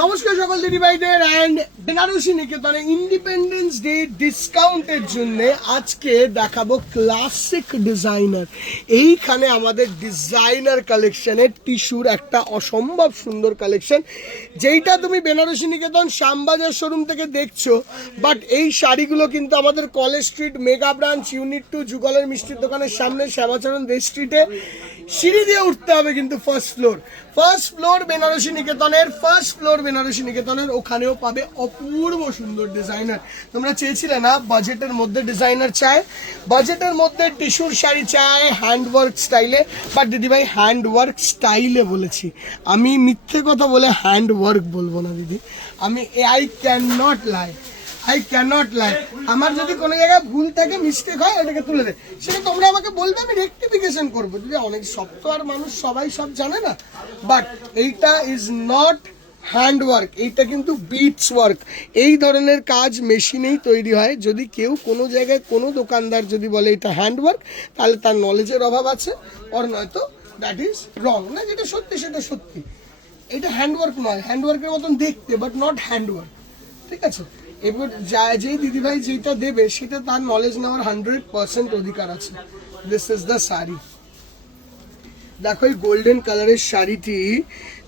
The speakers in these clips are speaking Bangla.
নমস্কার সকল দিদি ভাইদের এন্ড বেনারসি নিকেতনে ইন্ডিপেন্ডেন্স ডে ডিসকাউন্টের জন্য আজকে দেখাবো ক্লাসিক ডিজাইনার। এইখানে আমাদের ডিজাইনার কালেকশনের টিস্যুর একটা অসম্ভব সুন্দর কালেকশন, যেইটা তুমি বেনারসি নিকেতন শ্যামবাজার শোরুম থেকে দেখছো। বাট এই শাড়িগুলো কিন্তু আমাদের college street mega branch unit 2 যুগলের মিষ্টির দোকানের সামনে শ্যামাচরণ দে স্ট্রিটে সিঁড়ি দিয়ে উঠতে হবে, কিন্তু ফার্স্ট ফ্লোর বেনারসি নিকেতনের ওখানেও পাবে অপূর্ব সুন্দর ডিজাইনার। তোমরা চেয়েছিলে না বাজেটের মধ্যে ডিজাইনার চাই, বাজেটের মধ্যে টিস্যুর শাড়ি চাই হ্যান্ডওয়ার্ক স্টাইলে। বাট দিদিভাই হ্যান্ডওয়ার্ক স্টাইলে বলেছি, আমি মিথ্যে কথা বলে হ্যান্ডওয়ার্ক বলবো না দিদি। আই ক্যান নট লাই। আমার যদি কোনো জায়গায় ভুল থাকে, মিস্টেক হয়, এটাকে তুলে দেয়, সেটা তোমরা আমাকে বলবে, আমি রেকটিফিকেশন করবো। যদি অনেক সপ্তাহ আর মানুষ সবাই সব জানে না, বাট এইটা ইজ নট হ্যান্ডওয়ার্ক, এইটা কিন্তু বিটস ওয়ার্ক। এই ধরনের কাজ মেশিনেই তৈরি হয়। যদি কেউ কোনো জায়গায় কোনো দোকানদার যদি বলে এটা হ্যান্ডওয়ার্ক, তাহলে তার নলেজের অভাব আছে, আর নয়তো দ্যাট ইজ রং। না, যেটা সত্যি সেটা সত্যি। এটা হ্যান্ডওয়ার্ক নয়, হ্যান্ডওয়ার্কের মতন দেখতে, বাট নট হ্যান্ডওয়ার্ক, ঠিক আছে? এবার যেই দিদিভাই যেটা দেবে সেটা তার নলেজ নেওয়ার 100% অধিকার আছে। This is the sari. দেখো এই গোল্ডেন কালারের শাড়িটি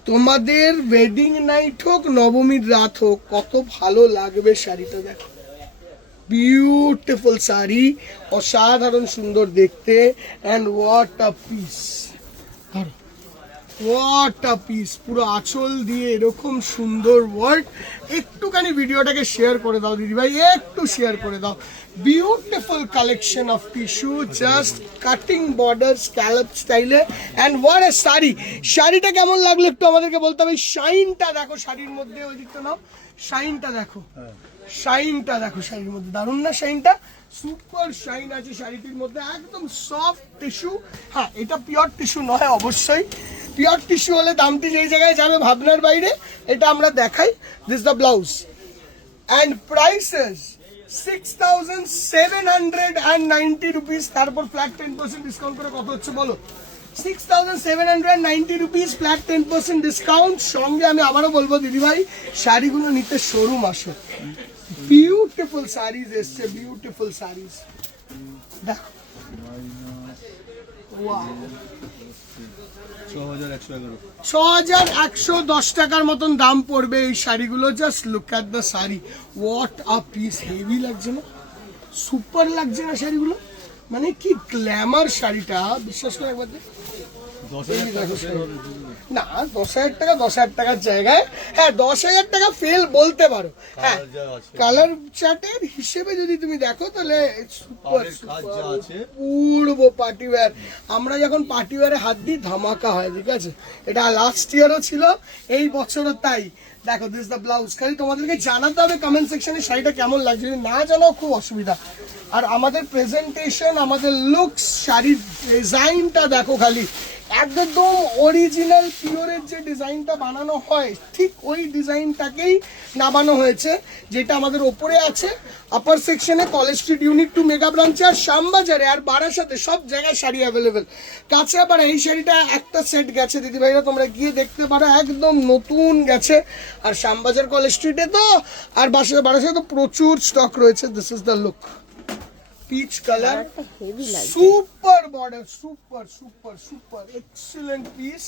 তোমাদের ওয়েডিং নাইট হোক, নবমীর রাত হোক, কত ভালো লাগবে শাড়িটা। দেখো বিউটিফুল শাড়ি, অসাধারণ সুন্দর দেখতে, and what a piece, what a piece. পুরো আঁচল দিয়ে এরকম সুন্দর ওয়ার্ক। একটুখানি ভিডিওটাকে শেয়ার করে দাও দিদিভাই, একটু শেয়ার করে দাও। Beautiful collection of tissue, just cutting border scallop স্টাইলে, অ্যান্ড হোয়াট আ শাড়ি। শাড়িটা কেমন লাগলো একটু আমাদেরকে বলতে হবে। শাইনটা দেখো শাড়ির মধ্যে, ওই দিকটা নাও, শাইনটা দেখো, শাইনটা দেখো শাড়ির মধ্যে, দারুণ না শাইনটা? সুপার শাইন আছে শাড়িটির মধ্যে, একদম সফট টিস্যু। হ্যাঁ, এটা পিওর টিস্যু নয়, অবশ্যই পিওর টিস্যু হলে দামটি যেই জায়গায় যাবে ভাবনার বাইরে। এটা আমরা দেখাই। This the blouse and prices 6,790 rupees. তারপর ফ্ল্যাট 10% ডিসকাউন্ট করে কত হচ্ছে বলো? 6,790 রুপিস, ফ্ল্যাট 10% ডিসকাউন্ট। সঙ্গে আমি আবারও বলবো দিদিভাই, শাড়িগুলো নিতে শোরুম আসো। বিউটিফুল শাড়িজ এসছে, বিউটিফুল শাড়িজ দেখো। ওয়াও, 6,110 টাকার মতন দাম পড়বে এই শাড়িগুলো। Just look at the sari, what a piece. Heavy লাগছে না? সুপার লাগছে না শাড়িগুলো? মানে কি গ্ল্যামার শাড়িটা, বিশ্বাস করে একবার। না, 10,000 টাকা 10,000 টাকার জায়গায়, হ্যাঁ 10,000 টাকা ফেল বলতে পারো। হ্যাঁ, কালার চার্টের হিসেবে যদি তুমি দেখো তাহলে পূর্ব পার্টি ওয়্যার। আমরা যখন পার্টি ওয়্যারে হাত দিই ধামাকা হয়, ঠিক আছে? এটা লাস্ট ইয়ারও ছিল, এই বছরও তাই। দেখো দিস দ্য ব্লাউজ। খালি তোমাদেরকে জানাতে হবে কমেন্ট সেকশনে শাড়িটা কেমন লাগছে, যদি না জানাও খুব অসুবিধা। আর আমাদের প্রেজেন্টেশন, আমাদের লুকস, শাড়ির ডিজাইনটা দেখো খালি, একদম অরিজিনাল পিওরের যে ডিজাইনটা বানানো হয় ঠিক ওই ডিজাইনটাকেই নামানো হয়েছে, যেটা আমাদের ওপরে আছে আপার সেকশনে কলেজ স্ট্রিট ইউনিট 2 মেগা ব্রাঞ্চে, আর শ্যামবাজারে আর বারাসাতে সব জায়গায় শাড়ি অ্যাভেলেবেল। কাছে আবার এই শাড়িটা একটা সেট গেছে দিদিভাইরা, তোমরা গিয়ে দেখতে পারো, একদম নতুন গেছে। আর শ্যামবাজার কলেজ স্ট্রিটে তো আর বারাসাতে তো প্রচুর স্টক রয়েছে। This is the look, peach color, super border, super excellent piece,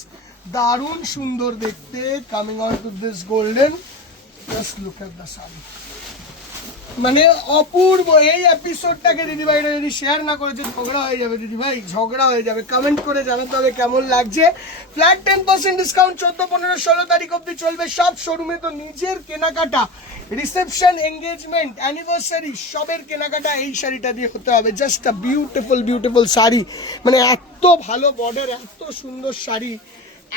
দারুণ সুন্দর দেখতে। coming on to this golden, just look at the sari, মানে অপূর্ব। এই এপিসোডটাকে দিদিভাইরা যদি শেয়ার না করেছে ঝগড়া হয়ে যাবে দিদিভাই, ঝগড়া হয়ে যাবে। কমেন্ট করে জানাতে হবে কেমন লাগছে। ফ্ল্যাট 10% ডিসকাউন্ট 14, 15, 16 তারিখ অবধি চলবে সব শোরুমে। তো নিজের কেনাকাটা, রিসেপশন, এঙ্গেজমেন্ট, অ্যানিভার্সারি, সবের কেনাকাটা এই শাড়িটা দিয়ে হতে হবে। জাস্ট আ বিউটিফুল শাড়ি, মানে এত ভালো বর্ডার, এত সুন্দর শাড়ি,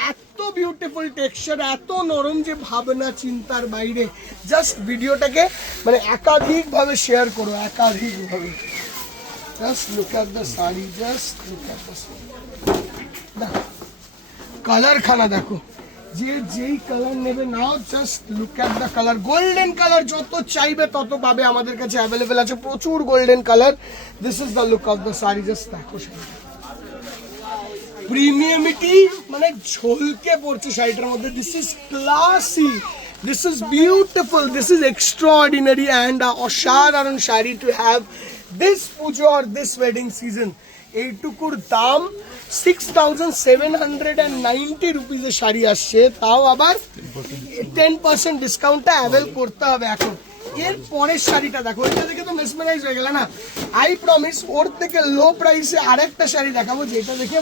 এত বিউটিফুল টেক্সচার, এত নরম যে ভাবনা চিন্তার বাইরে। জাস্ট ভিডিওটাকে মানে একাধিকভাবে শেয়ার করো, একাধিকভাবে। Just look at the sari, just look at the sari. দেখো কালার খানা দেখো, যেই কালার নেবে নাও, just look at the colour. Golden colour যত চাইবে তত পাবে, আমাদের কাছে অ্যাভেলেবেল আছে প্রচুর golden colour. This is the look of the sari, just দেখো শাড়ি। প্রিমিয়ামিটি মানে ঝলকে পড়ছে শাড়িটার মধ্যে। This is classy, This is beautiful. This is extraordinary and অসাধারণ sari to have this pujo or this wedding season. এইটুকুর দাম 6,790 রুপিসের শাড়ি আসছে, তাও আবার 10% ডিসকাউন্টটা অ্যাভেল করতে হবে এখন। এর পরের শাড়িটা দেখো, এটা দেখে তো মেসমেরাইজ হয়ে গেল না। আই প্রমিস ওর থেকে লো প্রাইসে আরেকটা শাড়ি দেখাবো যেটা দেখে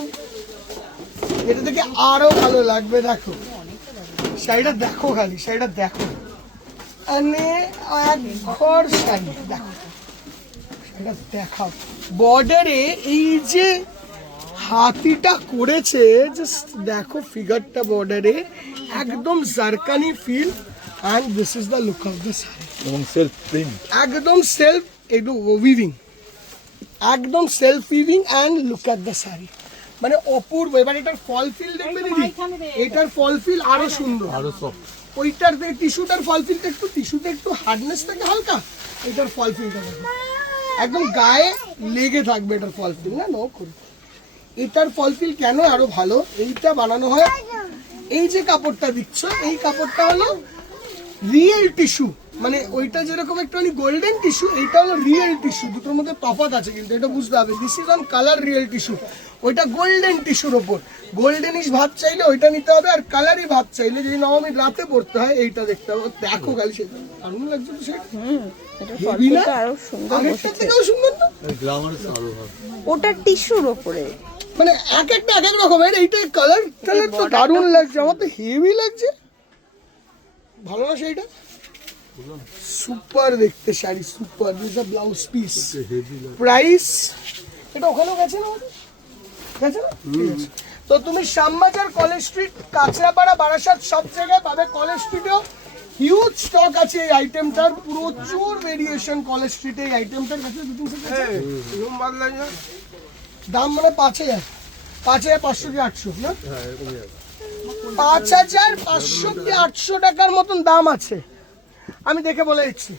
আরো ভালো লাগবে। দেখো শাড়িটা দেখো, খালি শাড়িটা দেখো, মানে এক ঘর শাড়ি। দেখো শাড়িটা দেখাও, বর্ডারে এই যে হাতিটা করেছে, জাস্ট দেখো ফিগারটা বর্ডারে, একদম জারকানি feel. And this is the look of the sari, এবং সেলফ প্রিন্ট, একদম সেলফ উইভিং, একদম self weaving. And look at the sari, মানে অপূর্ব। এবার এটার ফল ফিল দেখবে দিদি, এটার ফল ফিল আরো সুন্দর, আরো সফট। ওইটার থেকে টিস্যুটার ফল ফিলটা একটু, টিস্যুতে একটু হার্ডনেস থাকে হালকা, এটার ফল ফিলটা দেখো একদম গায়ে লেগে থাকবে। এটার ফল ফিল না নো করে, এটার ফল ফিল কেন আরো ভালো, এইটা বানানো হয়, এই যে কাপড়টা দিচ্ছ এই কাপড়টা হলো রিয়েল টিস্যু, মানে ওইটা যেরকম একটুখানি গোল্ডেন টিস্যু, এইটা হলো রিয়েল টিস্যু। দুটোর মধ্যে তফাৎ আছে কিন্তু, এটা বুঝতে হবে। This is on colour real tissue, ওইটা গোল্ডেন টিস্যুর ওপর। গোল্ডেনিশ ভাত চাইলে ওইটা নিতে হবে, আর কালারি ভাত চাইলে যদি নবমীর রাতে পড়তে হয় এইটা দেখতে হবে। দেখো গালি সেটা দারুণ লাগছে তো, সেটা হেভি না, আগেরটার থেকেও সুন্দর না, গ্ল্যামারাস আরো ভালো। ওটা টিস্যুর উপরে, মানে এক একটা এক এক রকমের। এইটা কালার কালার তো দারুণ লাগছে, আমার তো হেভি লাগছে, ভালো না সেইটা? সুপার দেখতে sari, super. This is a blouse piece, price এটা ওখানেও গেছে না, গেছে না? ঠিক আছে। তো তুমি শ্যামবাজার, কলেজ স্ট্রিট, কাঁচরাপাড়া, বারাসাত সব জায়গায় পাবে। কলেজ স্ট্রিটেও হিউজ স্টক আছে এই আইটেমটার, প্রচুর ভেরিয়েশন কলেজ স্ট্রিটে এই আইটেমটার কাছে। দাম মানে 5,000, 5,500 কি 800 না? 5,500 কি 800 টাকার মতন দাম আছে, আমি দেখে বলে দিচ্ছি।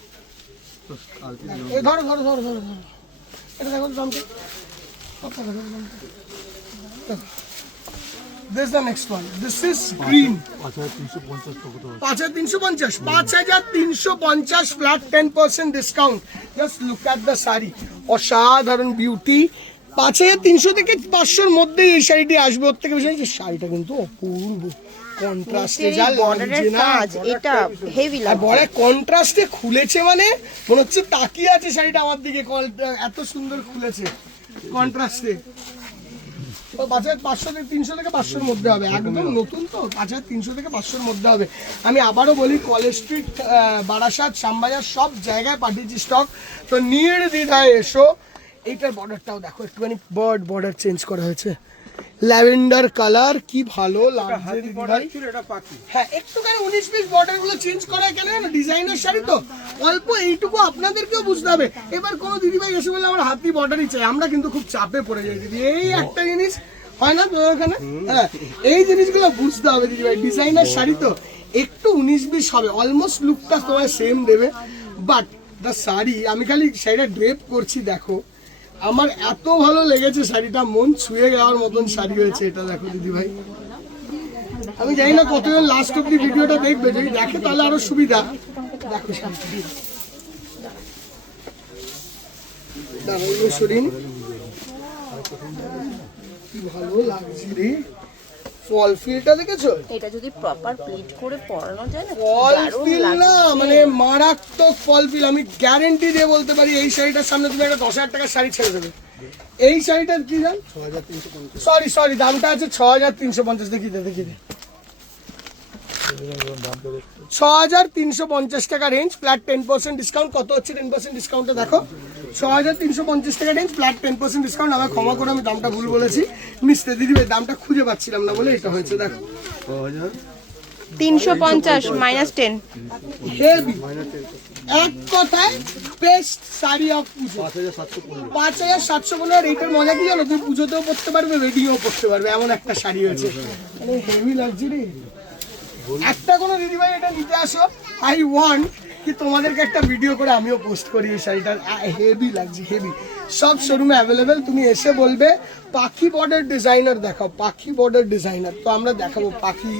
এই ধরো ধরো ধরো ধরো ধরো, এটা দেখো দামটা। This is the next one. This is green. 5,350. 5,350 flat 10% discount. Just look at the saree. অসাধারণ বিউটি। 5,300 থেকে 500-র মধ্যে এই শাড়িটি আসবে। ওর থেকে বেশি শাড়িটা কিন্তু অপূর্ব কন্ট্রাস্টে, যা লাগছে না এটা হেভি আর বড় কন্ট্রাস্টে খুলেছে, মানে মনে হচ্ছে তাকিয়ে আছে শাড়িটা আমার দিকে, এত সুন্দর খুলেছে কন্ট্রাস্টে। 5,500 থেকে 300 থেকে 500-র মধ্যে হবে, একদম নতুন তো। 5,300 থেকে 500-র মধ্যে হবে। আমি আবারও বলি, কলেজ স্ট্রিট, বারাসাত, শ্যামবাজার সব জায়গায় পাঠিয়েছি স্টক। তো নির্দ্বিধায় এসো। এইটার বর্ডারটাও দেখো, একটুখানি বর্ডার চেঞ্জ করা হয়েছে, ল্যাভেন্ডার কালার, কি ভালো লাগছে। হ্যাঁ, একটুখানি 19-20 বর্ডার গুলো চেঞ্জ করা কেন, ডিজাইনার শাড়ি তো অল্প, এইটুকু আপনাদেরকেও বুঝতে হবে। এবার কোনো দিদিভাই এসে বললে আমার হাতি বর্ডারই চাই, আমরা কিন্তু খুব চাপে পড়ে যাই দিদি। এই একটা জিনিস হয় না তো এখানে, হ্যাঁ এই জিনিসগুলো বুঝতে হবে দিদিভাই। ডিজাইনার শাড়ি তো একটু 19-20 হবে, অলমোস্ট লুকটা তোমার সেম দেবে, বাট দ্য শাড়ি, আমি খালি শাড়িটা ড্রেপ করছি, দেখো আমার এত ভালো লেগেছে শাড়িটা, মন ছুঁয়ে যাওয়ার মতন শাড়ি হয়েছে এটা। দেখো দিদি ভাই, আমি জানি না কতজন লাস্ট অব্দি ভিডিওটা দেখবে, যদি দেখে তাহলে আরো সুবিধা। দেখো শাড়ি কি ভালো লাগছে রে, ফল ফিলটা দেখেছো? এটা যদি প্রপার প্লিট করে পরানো যায় না, ফল ফিল না, মানে মারাত্মক ফল ফিল। আমি গ্যারেন্টি দিয়ে বলতে পারি, এই শাড়িটার সামনে তুমি একটা 10,000 টাকার শাড়ি ছেড়ে দেবে। এই শাড়িটার কি দাম? 6,350। সরি দামটা আছে 6,350। দেখি দে 6,350 টাকা রেঞ্জ, ফ্ল্যাট 10% ডিসকাউন্ট। কত হচ্ছে 10% ডিসকাউন্টে দেখো, 6,350 টাকা রেঞ্জ, ফ্ল্যাট 10% ডিসকাউন্ট। আমার ক্ষমা করে, আমি দামটা ভুল বলেছি মিস্তে দিদি ভাই, দামটা খুঁজে পাচ্ছিলাম না বলে এটা হয়েছে। দেখো 350 -10, হেভি, এক কথায় বেস্ট শাড়ি অফ পুজো। 5,715। এইটার মজা কি জানো, তুমি পুজোতেও পড়তে পারবে, ওয়েডিংও পড়তে পারবে, এমন একটা শাড়ি হয়েছে, মানে হেভি লাগছে রে। একটা কোনো দিদিভাই এটা নিতে আসো, আই ওয়ান্ট কি তোমাদেরকে একটা ভিডিও করে আমিও পোস্ট করি এই শাড়িটার, হেভি লাগছে হেভি। সব শোরুমে অ্যাভেলেবেল, তুমি এসে বলবে পাখি বর্ডার ডিজাইনার দেখাও, পাখি বর্ডার ডিজাইনার, তো আমরা দেখাবো পাখি,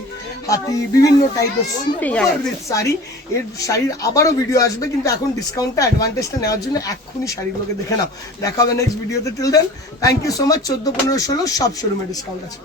হাতি, বিভিন্ন টাইপের সুপার রিচ শাড়ি। এর শাড়ির আবারও ভিডিও আসবে, কিন্তু এখন ডিসকাউন্টটা অ্যাডভান্টেজটা নেওয়ার জন্য এক্ষুনি শাড়িগুলোকে দেখে নাও। দেখা হবে নেক্সট ভিডিওতে। Till then thank you so much. 14, 15, 16 সব শোরুমে ডিসকাউন্ট আছে।